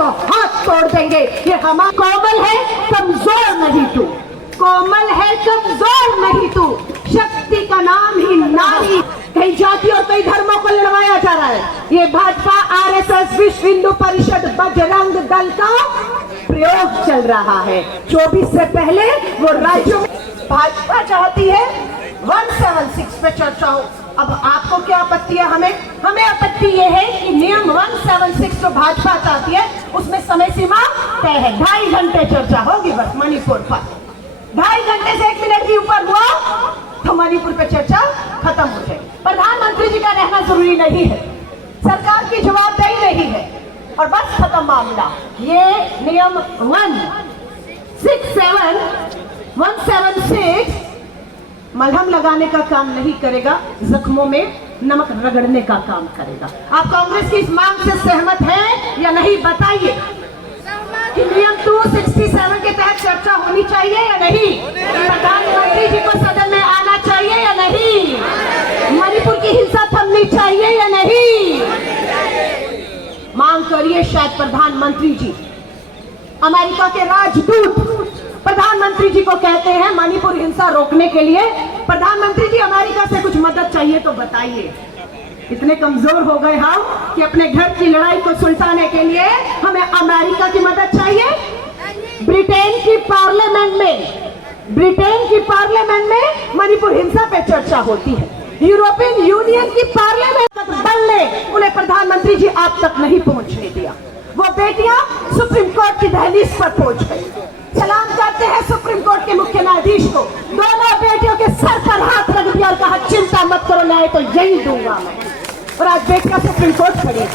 तो हाथ तोड़ देंगे। ये हमारा कोमल है, कमजोर नहीं तू, कोमल है कमजोर नहीं तू, शक्ति का नाम ही नारी। कई जाति और कई धर्मों को लड़वाया जा रहा है। ये भाजपा, आरएसएस, विश्व हिंदू परिषद, बजरंग दल का प्रयोग चल रहा है। 24 से पहले वो राज्यों में भाजपा चाहती है 176 पे चर्चा हो। अब आपको क्या आपत्ति है? हमें आपत्ति ये है कि नियम 176 जो भाजपा चाहती है उसमें समय सीमा तय है। 2.5 घंटे चर्चा होगी बस मणिपुर पर। 2.5 घंटे से 1 मिनट भी ऊपर हुआ तो मणिपुर पे चर्चा खत्म हो जाए। प्रधानमंत्री जी का रहना जरूरी नहीं है, सरकार की जवाबदेही नहीं है और बस खत्म मामला। ये नियम 176 मलहम लगाने का काम नहीं करेगा, जख्मों में नमक रगड़ने का काम करेगा। आप कांग्रेस की इस मांग से सहमत हैं या नहीं बताइए कि नियम 267 के तहत चर्चा होनी चाहिए या नहीं? प्रधानमंत्री जी को सदन में आना चाहिए या नहीं? मणिपुर की हिंसा थमनी चाहिए या नहीं? मांग करिए। शायद प्रधानमंत्री जी, अमेरिका के राजदूत प्रधानमंत्री जी को कहते हैं मणिपुर हिंसा रोकने के लिए, प्रधानमंत्री जी अमेरिका से कुछ मदद चाहिए तो बताइए। इतने कमजोर हो गए हम कि अपने घर की लड़ाई को सुलझाने के लिए हमें अमेरिका की मदद चाहिए। ब्रिटेन की पार्लियामेंट में मणिपुर हिंसा पे चर्चा होती है। यूरोपियन यूनियन की पार्लियामेंट बल ने उन्हें प्रधानमंत्री जी आप तक नहीं पहुंचने दिया। वो बेटियां सुप्रीम कोर्ट की दहलीज पर पहुंच गई। सलाम करते हैं सुप्रीम कोर्ट के मुख्य न्यायाधीश को। दोनों बेटियों के सर पर हाथ रख दिया और कहा चिंता मत करो, न्याय तो यही दूंगा मैं। और आज बेटियां सुप्रीम कोर्ट खड़ी।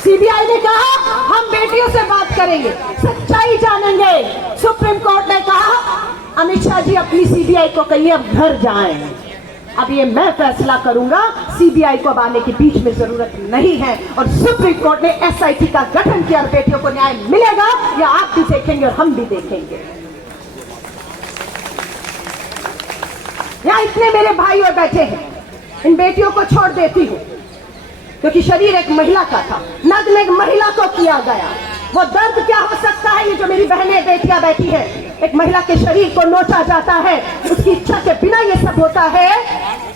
सीबीआई ने कहा हम बेटियों से बात करेंगे, सच्चाई जानेंगे। सुप्रीम कोर्ट ने कहा अमित शाह जी अपनी सीबीआई को कहिए अब घर जाएं, अब ये मैं फैसला करूंगा, सीबीआई को अब आने की बीच में जरूरत नहीं है। और सुप्रीम कोर्ट ने एसआईटी का गठन किया और बेटियों को न्याय मिलेगा या आप भी देखेंगे और हम भी देखेंगे। यहां इतने मेरे भाई और बैठे हैं, इन बेटियों को छोड़ देती हूं क्योंकि शरीर एक महिला का था, नग्न एक महिला को किया गया। वो दर्द क्या हो सकता है? ये जो मेरी बहनें बेटियां बैठी है, एक महिला के शरीर को नोचा जाता है, उसकी इच्छा के बिना ये सब होता है।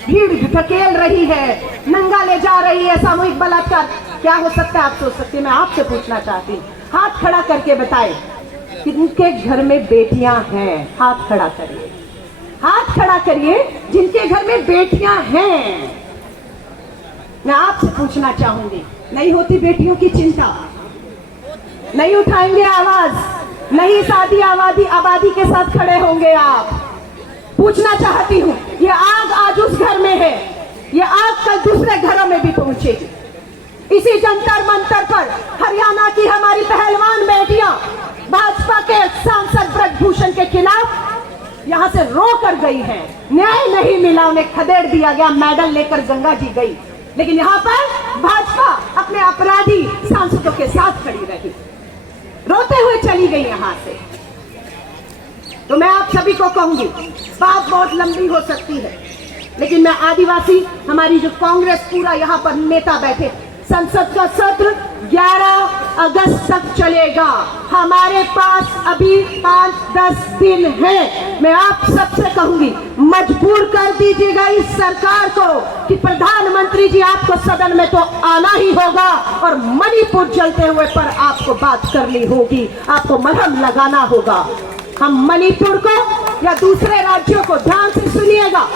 भीड़ ढकेल रही है, नंगा ले जा रही है, सामूहिक बलात्कार। क्या हो सकता है आप सोच सकते हैं। मैं आपसे पूछना चाहती हूँ, हाथ खड़ा करके बताएं किनके घर में बेटियां हैं? हाथ खड़ा करिए, हाथ खड़ा करिए जिनके घर में बेटियां हैं। मैं आपसे पूछना चाहूंगी, नहीं होती बेटियों की चिंता? नहीं उठाएंगे आवाज? नहीं शादी आबादी के साथ खड़े होंगे आप? पूछना चाहती हूँ, ये आग आज उस घर में है, ये आग कल दूसरे घरों में भी पहुंचेगी। इसी जंतर मंतर पर हरियाणा की हमारी पहलवान बेटियां भाजपा के सांसद ब्रजभूषण के खिलाफ यहां से रो कर गई है। न्याय नहीं मिला, उन्हें खदेड़ दिया गया, मेडल लेकर गंगा जी गई। लेकिन यहाँ पर भाजपा अपने अपराधी सांसदों के साथ खड़ी रही, रोते हुए चली गई यहां से। तो मैं आप सभी को कहूंगी, बात बहुत लंबी हो सकती है, लेकिन मैं आदिवासी, हमारी जो कांग्रेस पूरा यहाँ पर नेता बैठे, संसद का सत्र 11 अगस्त तक चलेगा। हमारे पास अभी 5-10 दिन है। मैं आप सबसे कहूंगी, मजबूर कर दीजिएगा इस सरकार को कि प्रधानमंत्री जी आपको सदन में तो आना ही होगा और मणिपुर जलते हुए पर आपको बात करनी होगी, आपको मलहम लगाना होगा। हम मणिपुर को या दूसरे राज्यों को ध्यान से सुनिएगा।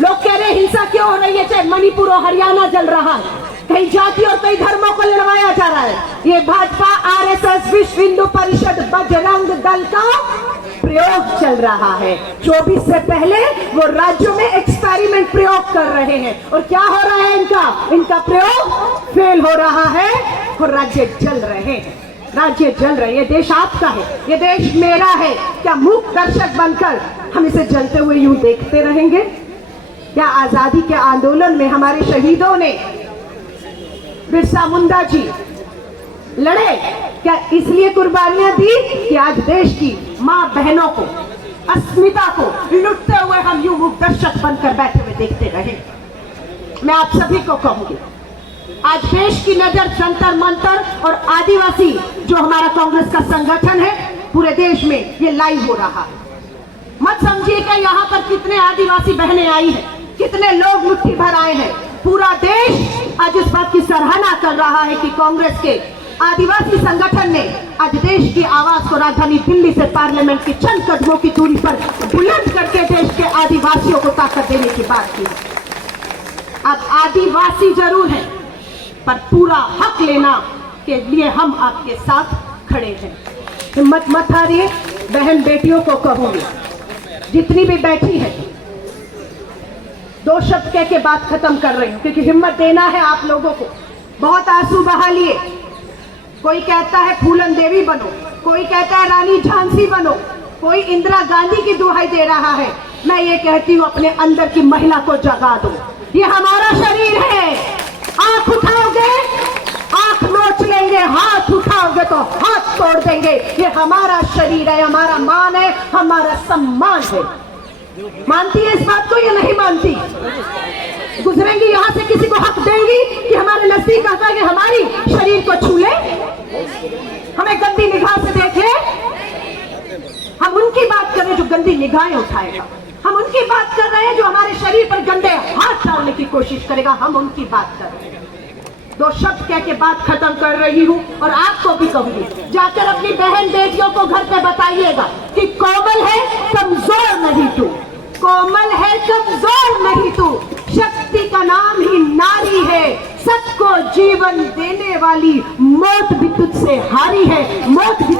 लोग कह रहे हिंसा क्यों हो रही है, चाहे मणिपुर और हरियाणा जल रहा है, कई जाति और कई धर्मों को लड़वाया जा रहा है। ये भाजपा, आरएसएस, विश्व हिंदू परिषद, बजरंग दल का प्रयोग चल रहा है। 24 से पहले वो राज्यों में एक्सपेरिमेंट प्रयोग कर रहे हैं और क्या हो रहा है? इनका प्रयोग फेल हो रहा है और राज्य जल रहे हैं, राज्य जल रहे। ये देश आपका है, ये देश मेरा है। क्या मूक दर्शक बनकर हम इसे जलते हुए यूं देखते रहेंगे? क्या आजादी के आंदोलन में हमारे शहीदों ने, बिरसा मुंडा जी लड़े, क्या इसलिए कुर्बानियां दी कि आज देश की मां बहनों को, अस्मिता को लुटते हुए हम यूं मूक दर्शक बनकर बैठे हुए देखते रहे? मैं आप सभी को कहूंगी, आज देश की नजर जंतर मंतर और आदिवासी जो हमारा कांग्रेस का संगठन है पूरे देश में ये लाइव हो रहा है। मत समझिएगा यहाँ पर कितने आदिवासी बहनें आई हैं, कितने लोग मुट्ठी भर आए हैं। पूरा देश आज इस बात की सराहना कर रहा है कि कांग्रेस के आदिवासी संगठन ने आज देश की आवाज को राजधानी दिल्ली से पार्लियामेंट की चंद कदमों की दूरी पर बुलंद करके देश के आदिवासियों को ताकत देने की बात की। अब आदिवासी जरूर है पर पूरा हक लेना के लिए हम आपके साथ खड़े हैं। हिम्मत मत हारिए। बहन बेटियों को कहूंगी जितनी भी बैठी है, दो शब्द कह के बात खत्म कर रही हूं क्योंकि हिम्मत देना है आप लोगों को। बहुत आंसू बहा लिए, कोई कहता है फूलन देवी बनो, कोई कहता है रानी झांसी बनो, कोई इंदिरा गांधी की दुहाई दे रहा है। मैं ये कहती हूँ अपने अंदर की महिला को जगा दो। ये हमारा शरीर है। आंख उठाओगे आंख नोच लेंगे, हाथ उठाओगे तो हाथ तोड़ देंगे। ये हमारा शरीर है, हमारा मान है, हमारा सम्मान है। मानती है इस बात को या नहीं मानती? गुजरेंगी यहाँ से किसी को हक देंगी कि हमारे नजदीक आता है कि हमारी शरीर को छू ले, हमें गंदी निगाह से देखे? हम उनकी बात कर रहे हैं जो गंदी निगाहें उठाएगा। हम उनकी बात कर रहे हैं जो हमारे शरीर पर गंदे हाथ डालने की कोशिश करेगा। हम उनकी बात कर रहे हैं। दो शब्द कह के बात खत्म कर रही हूँ और आपको भी कहूंगी, जाकर अपनी बहन बेटियों को घर पे बताइएगा कि कोमल है कमजोर नहीं तू, कोमल है कमजोर नहीं तू, शक्ति का नाम ही नारी है, सबको जीवन देने वाली, मौत भी तुझसे हारी है, मौत भी